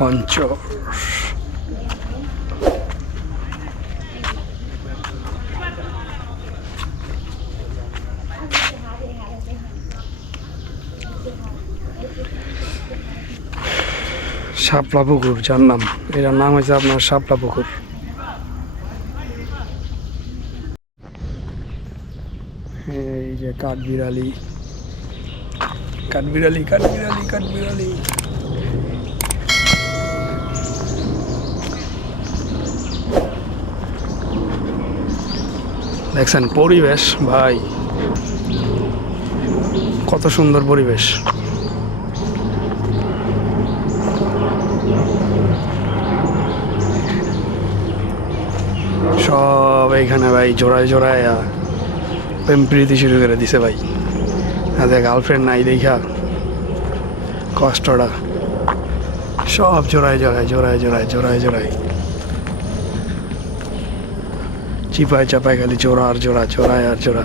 Puncher. শাপলা পুকুর, যার নাম, এটার নাম হয়েছে আপনার শাপলা পুকুর। এই যে কাঠবিড়ালি, কাঠবিড়ালি, কাঠবিড়ালি, কাঠবিড়ালি। দেখছেন পরিবেশ ভাই, কত সুন্দর পরিবেশ। সব এইখানে ভাই জোড়ায় জোড়ায় প্রেম প্রীতি শুরু করে দিছে ভাই। আদের গার্লফ্রেন্ড নাই দেখা কষ্টটা, সব জোড়ায় জোড়ায় জোড়ায় জোড়ায় জোড়ায় জোড়ায় চিপায় চাপায় খালি জোড়া আর জোড়া, জোড়ায় আর জোড়া।